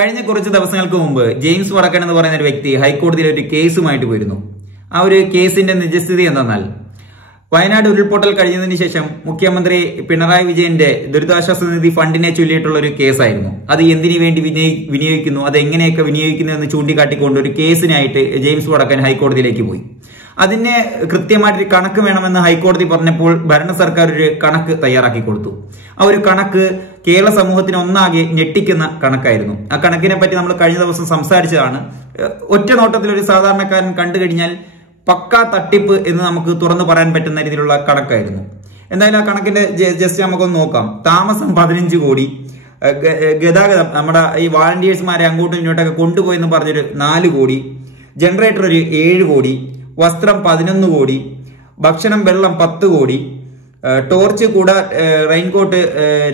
കഴിഞ്ഞ കുറച്ച് ദിവസങ്ങൾക്ക് മുമ്പ് ജെയിംസ് വടക്കൻ എന്ന് പറയുന്ന ഒരു വ്യക്തി ഹൈക്കോടതിയിൽ ഒരു കേസുമായിട്ട് പോയിരുന്നു. ആ ഒരു കേസിന്റെ നിജസ്ഥിതി എന്തെന്നാൽ, വയനാട് ഉരുൾപൊട്ടൽ കഴിഞ്ഞതിന് ശേഷം മുഖ്യമന്ത്രി പിണറായി വിജയന്റെ ദുരിതാശ്വാസ നിധി ഫണ്ടിനെ ചൊല്ലിയിട്ടുള്ള ഒരു കേസായിരുന്നു. അത് എന്തിനു വേണ്ടി വിനിയോഗിക്കുന്നു, അത് എങ്ങനെയൊക്കെ വിനിയോഗിക്കുന്നു എന്ന് ചൂണ്ടിക്കാട്ടിക്കൊണ്ട് ഒരു കേസിനായിട്ട് ജെയിംസ് വടക്കൻ ഹൈക്കോടതിയിലേക്ക് പോയി. അതിന് കൃത്യമായിട്ടൊരു കണക്ക് വേണമെന്ന് ഹൈക്കോടതി പറഞ്ഞപ്പോൾ ഭരണ സർക്കാർ ഒരു കണക്ക് തയ്യാറാക്കി കൊടുത്തു. ആ ഒരു കണക്ക് കേരള സമൂഹത്തിന് ഒന്നാകെ ഞെട്ടിക്കുന്ന കണക്കായിരുന്നു. ആ കണക്കിനെ പറ്റി നമ്മൾ കഴിഞ്ഞ ദിവസം സംസാരിച്ചതാണ്. ഒറ്റ നോട്ടത്തിൽ ഒരു സാധാരണക്കാരൻ കണ്ടു കഴിഞ്ഞാൽ പക്കാ തട്ടിപ്പ് എന്ന് നമുക്ക് തുറന്നു പറയാൻ പറ്റുന്ന രീതിയിലുള്ള കണക്കായിരുന്നു. എന്തായാലും ആ കണക്കിന്റെ ജസ്റ്റ് നമുക്കൊന്ന് നോക്കാം. താമസം 15 കോടി, ഗതാഗതം നമ്മുടെ ഈ വാളണ്ടിയേഴ്സ്മാരെ അങ്ങോട്ടും ഇങ്ങോട്ടൊക്കെ കൊണ്ടുപോയെന്ന് പറഞ്ഞൊരു 4 കോടി, ജനറേറ്റർ ഒരു 7 കോടി, വസ്ത്രം 11 കോടി, ഭക്ഷണം വെള്ളം 10 കോടി, ടോർച്ച് കൂടെ റെയിൻകോട്ട്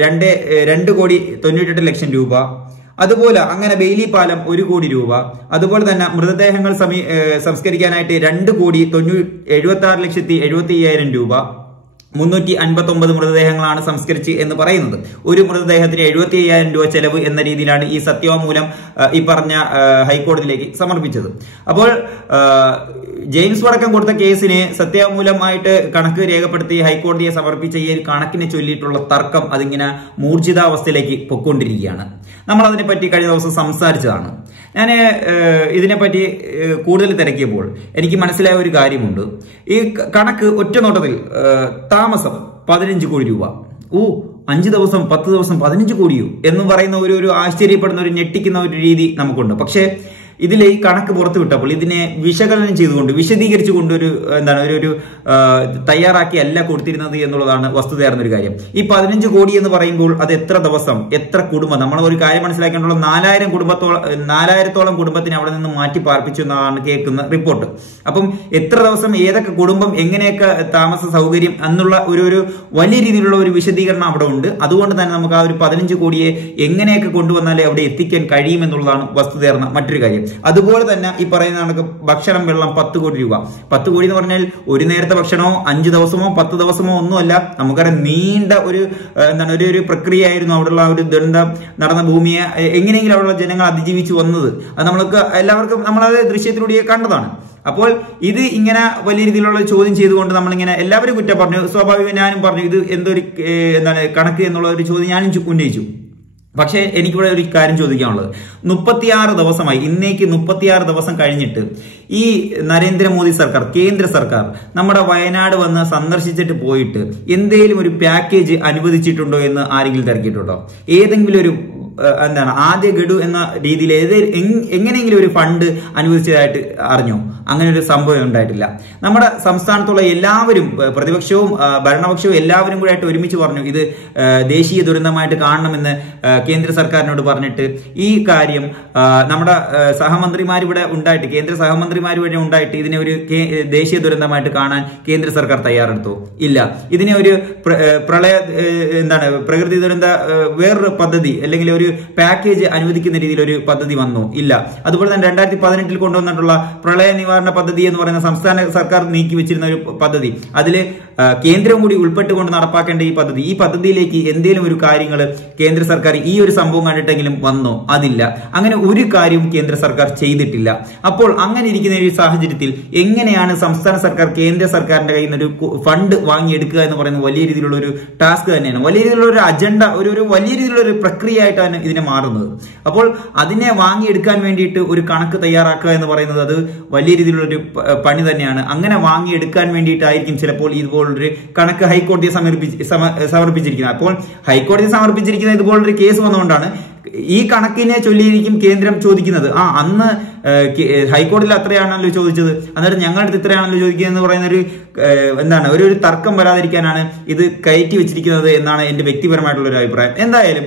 2 കോടി 98 ലക്ഷം രൂപ, അതുപോലെ അങ്ങനെ ബെയിലി പാലം 1 കോടി രൂപ, അതുപോലെ തന്നെ മൃതദേഹങ്ങൾ സംസ്കരിക്കാനായിട്ട് 2 കോടി 76 ലക്ഷത്തി 75,000 രൂപ, 359 മൃതദേഹങ്ങളാണ് സംസ്കരിച്ച് എന്ന് പറയുന്നത്. ഒരു മൃതദേഹത്തിന് 75,000 രൂപ ചെലവ് എന്ന രീതിയിലാണ് ഈ സത്യവാങ്മൂലം ഈ പറഞ്ഞ ഹൈക്കോടതിയിലേക്ക് സമർപ്പിച്ചത്. അപ്പോൾ ജെയിംസ് വടക്കൻ കൊടുത്ത കേസിന് സത്യവാങ്മൂലമായിട്ട് കണക്ക് രേഖപ്പെടുത്തി ഹൈക്കോടതിയെ സമർപ്പിച്ച ഈ കണക്കിനെ ചൊല്ലിയിട്ടുള്ള തർക്കം അതിങ്ങനെ മൂർജിതാവസ്ഥയിലേക്ക് പൊയ്ക്കൊണ്ടിരിക്കുകയാണ്. നമ്മൾ അതിനെപ്പറ്റി കഴിഞ്ഞ ദിവസം സംസാരിച്ചതാണ്. ഞാൻ ഇതിനെപ്പറ്റി കൂടുതൽ തിരക്കിയപ്പോൾ എനിക്ക് മനസ്സിലായ ഒരു കാര്യമുണ്ട്. ഈ കണക്ക് ഒറ്റ നോട്ടത്തിൽ താമസം 15 കോടി രൂപ, 5 ദിവസം 10 ദിവസം 15 കോടിയോ എന്ന് പറയുന്ന ഒരു ആശ്ചര്യപ്പെടുന്ന ഒരു ഞെട്ടിക്കുന്ന ഒരു രീതി നമുക്കുണ്ട്. പക്ഷേ ഇതിൽ ഈ കണക്ക് പുറത്തു വിട്ടപ്പോൾ ഇതിനെ വിശകലനം ചെയ്തുകൊണ്ട് വിശദീകരിച്ചുകൊണ്ട് ഒരു തയ്യാറാക്കി അല്ല കൊടുത്തിരുന്നത് എന്നുള്ളതാണ് വസ്തുതയാർന്ന ഒരു കാര്യം. ഈ 15 കോടി എന്ന് പറയുമ്പോൾ അത് എത്ര ദിവസം, എത്ര കുടുംബം, നമ്മൾ ഒരു കാര്യം മനസ്സിലാക്കേണ്ടുള്ള 4000-ഓളം കുടുംബത്തിനെ അവിടെ നിന്ന് മാറ്റി പാർപ്പിച്ചു എന്നാണ് കേൾക്കുന്ന റിപ്പോർട്ട്. അപ്പം എത്ര ദിവസം, ഏതൊക്കെ കുടുംബം, എങ്ങനെയൊക്കെ താമസ സൗകര്യം എന്നുള്ള ഒരു വലിയ രീതിയിലുള്ള ഒരു വിശദീകരണം അവിടെ ഉണ്ട്. അതുകൊണ്ട് തന്നെ നമുക്ക് ആ ഒരു 15 കോടിയെ എങ്ങനെയൊക്കെ കൊണ്ടുവന്നാലേ അവിടെ എത്തിക്കാൻ കഴിയുമെന്നുള്ളതാണ് വസ്തുതയാർന്ന മറ്റൊരു കാര്യം. അതുപോലെ തന്നെ ഈ പറയുന്ന കണക്ക് ഭക്ഷണം വെള്ളം 10 കോടി രൂപ. 10 കോടി എന്ന് പറഞ്ഞാൽ ഒരു നേരത്തെ ഭക്ഷണമോ 5 ദിവസമോ 10 ദിവസമോ ഒന്നുമല്ല. നമുക്കറിയാം നീണ്ട ഒരു പ്രക്രിയ ആയിരുന്നു അവിടെയുള്ള ഒരു ദുരന്തം നടന്ന ഭൂമിയെ എങ്ങനെയെങ്കിലും അവിടെയുള്ള ജനങ്ങൾ അതിജീവിച്ചു വന്നത്. അത് നമ്മൾക്ക് എല്ലാവർക്കും നമ്മളത് ദൃശ്യത്തിലൂടെ കണ്ടതാണ്. അപ്പോൾ ഇത് ഇങ്ങനെ വലിയ രീതിയിലുള്ള ചോദ്യം ചെയ്തുകൊണ്ട് നമ്മളിങ്ങനെ എല്ലാവരും കുറ്റം പറഞ്ഞു. സ്വാഭാവികം ഞാനും പറഞ്ഞു ഇത് എന്തൊരു കണക്ക് എന്നുള്ള ഒരു ചോദ്യം ഞാനും ഉന്നയിച്ചു. പക്ഷേ എനിക്കിവിടെ ഒരു കാര്യം ചോദിക്കാനുള്ളത്, 36 ദിവസമായി, ഇന്നേക്ക് 36 ദിവസം കഴിഞ്ഞിട്ട് ഈ നരേന്ദ്രമോദി സർക്കാർ, കേന്ദ്ര സർക്കാർ നമ്മുടെ വയനാട് വന്ന് സന്ദർശിച്ചിട്ട് പോയിട്ട് എന്തെങ്കിലും ഒരു പാക്കേജ് അനുവദിച്ചിട്ടുണ്ടോ എന്ന് ആരെങ്കിലും തിരക്കിയിട്ടുണ്ടോ? ഏതെങ്കിലും ഒരു ആദ്യ ഗഡു എന്ന രീതിയിൽ എങ്ങനെയെങ്കിലും ഒരു ഫണ്ട് അനുവദിച്ചതായിട്ട് അറിഞ്ഞോ? അങ്ങനെ ഒരു സംഭവം ഉണ്ടായിട്ടില്ല. നമ്മുടെ സംസ്ഥാനത്തുള്ള എല്ലാവരും, പ്രതിപക്ഷവും ഭരണപക്ഷവും എല്ലാവരും കൂടെ ആയിട്ട് ഒരുമിച്ച് പറഞ്ഞു ഇത് ദേശീയ ദുരന്തമായിട്ട് കാണണമെന്ന് കേന്ദ്ര സർക്കാരിനോട് പറഞ്ഞിട്ട് ഈ കാര്യം നമ്മുടെ സഹമന്ത്രിമാരിവിടെ ഉണ്ടായിട്ട്, കേന്ദ്ര സഹമന്ത്രിമാരിവിടെ ഉണ്ടായിട്ട് ഇതിനെ ഒരു ദേശീയ ദുരന്തമായിട്ട് കാണാൻ കേന്ദ്ര സർക്കാർ തയ്യാറെടുത്തോ? ഇല്ല. ഇതിനെ ഒരു പ്രകൃതി ദുരന്ത വേറൊരു പദ്ധതി അല്ലെങ്കിൽ ഒരു പാക്കേജ് അനുവദിക്കുന്ന രീതിയിൽ ഒരു പദ്ധതി വന്നോ? ഇല്ല. അതുപോലെ തന്നെ 2018 കൊണ്ടുവന്നിട്ടുള്ള പ്രളയ നിവാരണ പദ്ധതി എന്ന് പറയുന്ന സംസ്ഥാന സർക്കാർ നീക്കി വെച്ചിരുന്ന ഒരു പദ്ധതി, അതിൽ കേന്ദ്രം കൂടി ഉൾപ്പെട്ടുകൊണ്ട് നടപ്പാക്കേണ്ട ഈ പദ്ധതിയിലേക്ക് എന്തെങ്കിലും ഒരു കാര്യങ്ങൾ കേന്ദ്ര സർക്കാർ ഈ ഒരു സംഭവം കണ്ടിട്ടെങ്കിലും വന്നോ? അതില്ല. അങ്ങനെ ഒരു കാര്യവും കേന്ദ്ര സർക്കാർ ചെയ്തിട്ടില്ല. അപ്പോൾ അങ്ങനെ ഇരിക്കുന്ന ഒരു സാഹചര്യത്തിൽ എങ്ങനെയാണ് സംസ്ഥാന സർക്കാർ കേന്ദ്ര സർക്കാരിന്റെ കയ്യിൽ നിന്ന് ഒരു ഫണ്ട് വാങ്ങിയെടുക്കുക എന്ന് പറയുന്നത് വലിയ രീതിയിലുള്ള ഒരു ടാസ്ക് തന്നെയാണ്. വലിയ രീതിയിലുള്ള ഒരു അജണ്ട, ഒരു വലിയ രീതിയിലുള്ള ഒരു പ്രക്രിയ ആയിട്ടാണ് ഇതിനെ മാറുന്നത്. അപ്പോൾ അതിനെ വാങ്ങിയെടുക്കാൻ വേണ്ടിയിട്ട് ഒരു കണക്ക് തയ്യാറാക്കുക എന്ന് പറയുന്നത് അത് വലിയ രീതിയിലുള്ള ഒരു പണി തന്നെയാണ്. അങ്ങനെ വാങ്ങിയെടുക്കാൻ വേണ്ടിയിട്ടായിരിക്കും ചിലപ്പോൾ ഇതുപോലൊരു കണക്ക് ഹൈക്കോടതിയെ സമർപ്പിച്ചിരിക്കുന്നത്. അപ്പോൾ ഹൈക്കോടതി സമർപ്പിച്ചിരിക്കുന്ന ഇതുപോലൊരു കേസ് വന്നുകൊണ്ടാണ് ഈ കണക്കിനെ ചൊല്ലിയിരിക്കും കേന്ദ്രം ചോദിക്കുന്നത്. അന്ന് ഹൈക്കോടതിയിൽ അത്രയാണല്ലോ ചോദിച്ചത്, അന്നേരം ഞങ്ങളുടെ അടുത്ത് ഇത്രയാണല്ലോ ചോദിക്കുന്നത് എന്ന് പറയുന്ന ഒരു തർക്കം വരാതിരിക്കാനാണ് ഇത് കയറ്റി വെച്ചിരിക്കുന്നത് എന്നാണ് എന്റെ വ്യക്തിപരമായിട്ടുള്ള ഒരു അഭിപ്രായം. എന്തായാലും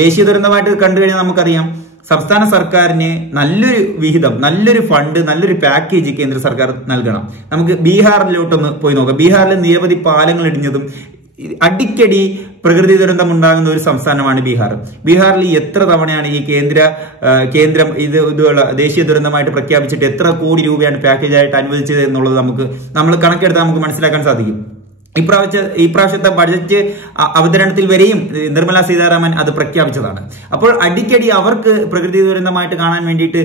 ദേശീയ ദുരന്തമായിട്ട് കണ്ടു കഴിഞ്ഞാൽ നമുക്കറിയാം സംസ്ഥാന സർക്കാരിന് നല്ലൊരു വിഹിതം, നല്ലൊരു ഫണ്ട്, നല്ലൊരു പാക്കേജ് കേന്ദ്ര സർക്കാർ നൽകണം. നമുക്ക് ബീഹാറിലോട്ടൊന്ന് പോയി നോക്കാം. ബീഹാറിൽ നിരവധി പാലങ്ങൾ ഇടിഞ്ഞതും അടിക്കടി പ്രകൃതി ദുരന്തം ഉണ്ടാകുന്ന ഒരു സംസ്ഥാനമാണ് ബീഹാർ. ബീഹാറിൽ എത്ര തവണയാണ് ഈ കേന്ദ്രം ഇതുള്ള ദേശീയ ദുരന്തമായിട്ട് പ്രഖ്യാപിച്ചിട്ട് എത്ര കോടി രൂപയാണ് പാക്കേജായിട്ട് അനുവദിച്ചത് എന്നുള്ളത് നമ്മൾ കണക്കെടുത്താൽ നമുക്ക് മനസ്സിലാക്കാൻ സാധിക്കും. ഇപ്രാവശ്യത്തെ ബഡ്ജറ്റ് അവതരണത്തിൽ വരെയും നിർമ്മല സീതാരാമൻ അത് പ്രഖ്യാപിച്ചതാണ്. അപ്പോൾ അടിക്കടി അവർക്ക് പ്രകൃതി ദുരന്തമായിട്ട് കാണാൻ വേണ്ടിയിട്ട്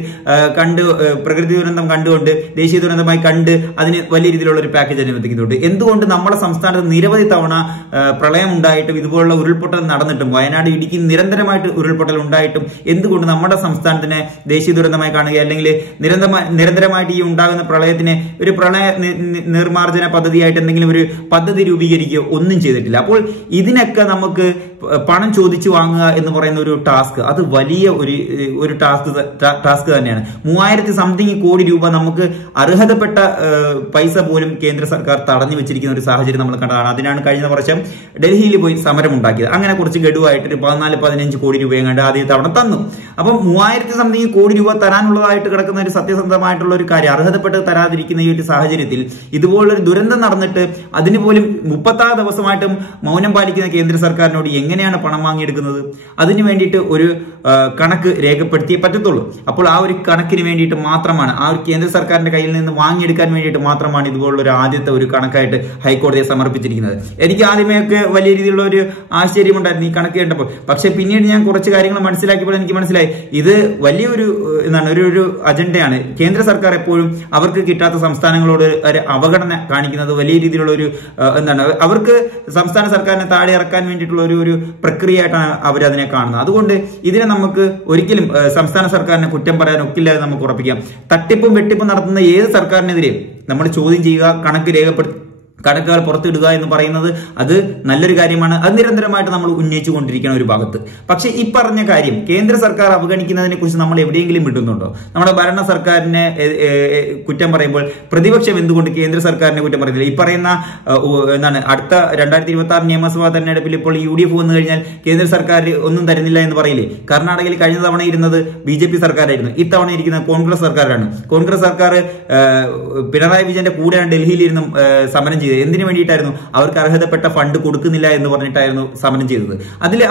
പ്രകൃതി ദുരന്തം കണ്ടുകൊണ്ട് ദേശീയ ദുരന്തമായി കണ്ട് അതിന് വലിയ രീതിയിലുള്ള ഒരു പാക്കേജ് അനുവദിക്കുന്നുണ്ട്. എന്തുകൊണ്ട് നമ്മുടെ സംസ്ഥാനത്ത് നിരവധി തവണ പ്രളയം ഉണ്ടായിട്ടും ഇതുപോലുള്ള ഉരുൾപൊട്ടൽ നടന്നിട്ടും വയനാട് ഇടുക്കി നിരന്തരമായിട്ട് ഉരുൾപൊട്ടൽ ഉണ്ടായിട്ടും എന്തുകൊണ്ട് നമ്മുടെ സംസ്ഥാനത്തിനെ ദേശീയ ദുരന്തമായി കാണുക, അല്ലെങ്കിൽ നിരന്തരമായിട്ട് ഈ ഉണ്ടാകുന്ന പ്രളയത്തിന് ഒരു പ്രളയ നിർമ്മാർജ്ജന പദ്ധതിയായിട്ട് എന്തെങ്കിലും ഒരു പദ്ധതി രൂപീകരിക്കുക ഒന്നും ചെയ്തിട്ടില്ല. അപ്പോൾ ഇതിനൊക്കെ നമുക്ക് പണം ചോദിച്ചു വാങ്ങുക എന്ന് പറയുന്ന ഒരു ടാസ്ക്, അത് വലിയ ഒരു ടാസ്ക് തന്നെയാണ്. 3000 സംതിങ് കോടി രൂപ നമുക്ക് അർഹതപ്പെട്ട പൈസ പോലും കേന്ദ്ര സർക്കാർ തടഞ്ഞു വെച്ചിരിക്കുന്ന ഒരു സാഹചര്യം നമ്മൾ കണ്ടതാണ്. അതിനാണ് കഴിഞ്ഞ വർഷം ഡൽഹിയിൽ പോയി സമരം ഉണ്ടാക്കിയത്. അങ്ങനെ കുറച്ച് ഗഡുവായിട്ട് ഒരു 14-15 കോടി രൂപയും കണ്ട് ആദ്യ തവണ തന്നു. അപ്പം 3000 സംതിങ് കോടി രൂപ തരാനുള്ളതായിട്ട് കിടക്കുന്ന ഒരു സത്യസന്ധമായിട്ടുള്ള ഒരു കാര്യം അർഹതപ്പെട്ട് തരാതിരിക്കുന്ന ഈ ഒരു സാഹചര്യത്തിൽ ഇതുപോലൊരു ദുരന്തം നടന്നിട്ട് അതിന് പോലും 36 ദിവസമായിട്ടും മൗനം പാലിക്കുന്ന കേന്ദ്ര സർക്കാരിനോട് എങ്ങനെയാണ് പണം വാങ്ങിയെടുക്കുന്നത്? അതിനു വേണ്ടിയിട്ട് ഒരു കണക്ക് രേഖപ്പെടുത്തിയേ പറ്റത്തുള്ളൂ. അപ്പോൾ ആ ഒരു കണക്കിന് വേണ്ടിയിട്ട് മാത്രമാണ്, ആ ഒരു കേന്ദ്ര സർക്കാരിന്റെ കയ്യിൽ നിന്ന് വാങ്ങിയെടുക്കാൻ വേണ്ടിയിട്ട് മാത്രമാണ് ഇതുപോലുള്ള ഒരു ആദ്യത്തെ ഒരു കണക്കായിട്ട് ഹൈക്കോടതിയെ സമർപ്പിച്ചിരിക്കുന്നത്. എനിക്ക് ആദ്യമേയൊക്കെ വലിയ രീതിയിലുള്ള ഒരു ആശ്ചര്യമുണ്ടായിരുന്നു ഈ കണക്ക് കേട്ടപ്പോൾ. പക്ഷെ പിന്നീട് ഞാൻ കുറച്ച് കാര്യങ്ങൾ മനസ്സിലാക്കിയപ്പോൾ എനിക്ക് മനസ്സിലായി ഇത് വലിയൊരു ഒരു അജണ്ടയാണ്. കേന്ദ്ര സർക്കാർ എപ്പോഴും അവർക്ക് കിട്ടാത്ത സംസ്ഥാനങ്ങളോട് ഒരു അവഗണന കാണിക്കുന്നത് വലിയ രീതിയിലുള്ള ഒരു അവർക്ക് സംസ്ഥാന സർക്കാരിനെ താഴെ ഇറക്കാൻ വേണ്ടിയിട്ടുള്ള ഒരു പ്രക്രിയയായിട്ടാണ് അവരതിനെ കാണുന്നത്. അതുകൊണ്ട് ഇതിനെ നമുക്ക് ഒരിക്കലും സംസ്ഥാന സർക്കാരിനെ കുറ്റം പറയാൻ ഒക്കില്ല എന്ന് നമുക്ക് ഉറപ്പിക്കാം. തട്ടിപ്പും വെട്ടിപ്പും നടത്തുന്ന ഏത് സർക്കാരിനെതിരെയും നമ്മൾ ചോദ്യം ചെയ്യുക, കണക്കുകൾ പുറത്തിടുക എന്ന് പറയുന്നത് അത് നല്ലൊരു കാര്യമാണ്. അത് നിരന്തരമായിട്ട് നമ്മൾ ഉന്നയിച്ചു കൊണ്ടിരിക്കുന്ന ഒരു ഭാഗത്ത്. പക്ഷെ ഈ പറഞ്ഞ കാര്യം കേന്ദ്ര സർക്കാർ അവഗണിക്കുന്നതിനെ കുറിച്ച് നമ്മൾ എവിടെയെങ്കിലും വിടുന്നുണ്ടോ? നമ്മുടെ ഭരണ സർക്കാരിനെ കുറ്റം പറയുമ്പോൾ പ്രതിപക്ഷം എന്തുകൊണ്ട് കേന്ദ്ര സർക്കാരിനെ കുറ്റം പറയുന്നില്ല? ഈ പറയുന്ന അടുത്ത 2026 നിയമസഭാ തെരഞ്ഞെടുപ്പിൽ ഇപ്പോൾ UDF വന്നു കഴിഞ്ഞാൽ കേന്ദ്ര സർക്കാർ ഒന്നും തരുന്നില്ല എന്ന് പറയില്ലേ? കർണാടകയിൽ കഴിഞ്ഞ തവണ ഇരുന്നത് BJP സർക്കാരായിരുന്നു, ഇത്തവണ ഇരിക്കുന്നത് കോൺഗ്രസ് സർക്കാരാണ്. കോൺഗ്രസ് സർക്കാർ പിണറായി വിജയന്റെ കൂടെയാണ് ഡൽഹിയിൽ ഇരുന്നും സമരം ചെയ്തത്. എന്തിനു വേണ്ടിയിട്ടായിരുന്നു? അവർക്ക് അർഹതപ്പെട്ട ഫണ്ട് കൊടുക്കുന്നില്ല എന്ന് പറഞ്ഞിട്ടായിരുന്നു സമരം ചെയ്തത്.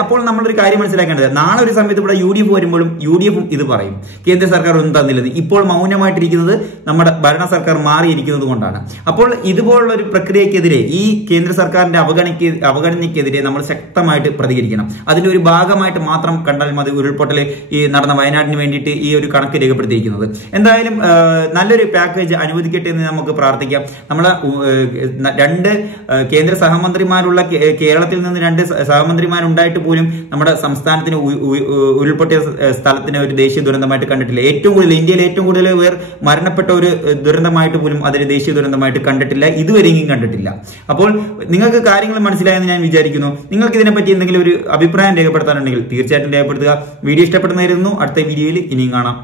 അപ്പോൾ നമ്മളൊരു കാര്യം മനസ്സിലാക്കേണ്ടത്, നാളെ ഒരു സമയത്ത് ഇവിടെ UDF വരുമ്പോഴും UDF ഇത് പറയും, കേന്ദ്ര സർക്കാർ ഒന്നും തന്നില്ലെന്ന്. ഇപ്പോൾ മൗനമായിട്ടിരിക്കുന്നത് നമ്മുടെ ഭരണ സർക്കാർ മാറിയിരിക്കുന്നത് കൊണ്ടാണ്. അപ്പോൾ ഇതുപോലുള്ള ഒരു പ്രക്രിയക്കെതിരെ, ഈ കേന്ദ്ര സർക്കാരിന്റെ അവഗണനയ്ക്കെതിരെ നമ്മൾ ശക്തമായിട്ട് പ്രതികരിക്കണം. അതിന്റെ ഒരു ഭാഗമായിട്ട് മാത്രം കണ്ടാൽ മതി ഉരുൾപൊട്ടൽ ഈ നടന്ന വയനാടിന് വേണ്ടിയിട്ട് ഈ ഒരു കണക്ക് രേഖപ്പെടുത്തിയിരിക്കുന്നത്. എന്തായാലും നല്ലൊരു പാക്കേജ് അനുവദിക്കട്ടെ എന്ന് നമുക്ക് പ്രാർത്ഥിക്കാം. നമ്മളെ 2 കേന്ദ്ര സഹമന്ത്രിമാരുള്ള കേരളത്തിൽ നിന്ന് 2 സഹമന്ത്രിമാരുണ്ടായിട്ട് പോലും നമ്മുടെ സംസ്ഥാനത്തിന് ഉരുൾപൊട്ടിയ സ്ഥലത്തിന് ഒരു ദേശീയ ദുരന്തമായിട്ട് കണ്ടിട്ടില്ല. ഇന്ത്യയിൽ ഏറ്റവും കൂടുതൽ പേർ മരണപ്പെട്ട ഒരു ദുരന്തമായിട്ട് പോലും അതൊരു ദേശീയ ദുരന്തമായിട്ട് കണ്ടിട്ടില്ല, ഇതുവരെയും കണ്ടിട്ടില്ല. അപ്പോൾ നിങ്ങൾക്ക് കാര്യങ്ങൾ മനസ്സിലായെന്ന് ഞാൻ വിചാരിക്കുന്നു. നിങ്ങൾക്ക് ഇതിനെപ്പറ്റി എന്തെങ്കിലും ഒരു അഭിപ്രായം രേഖപ്പെടുത്താനുണ്ടെങ്കിൽ തീർച്ചയായിട്ടും രേഖപ്പെടുത്തുക. വീഡിയോ ഇഷ്ടപ്പെടുന്നതായിരുന്നു. അടുത്ത വീഡിയോയിൽ ഇനിയും കാണാം.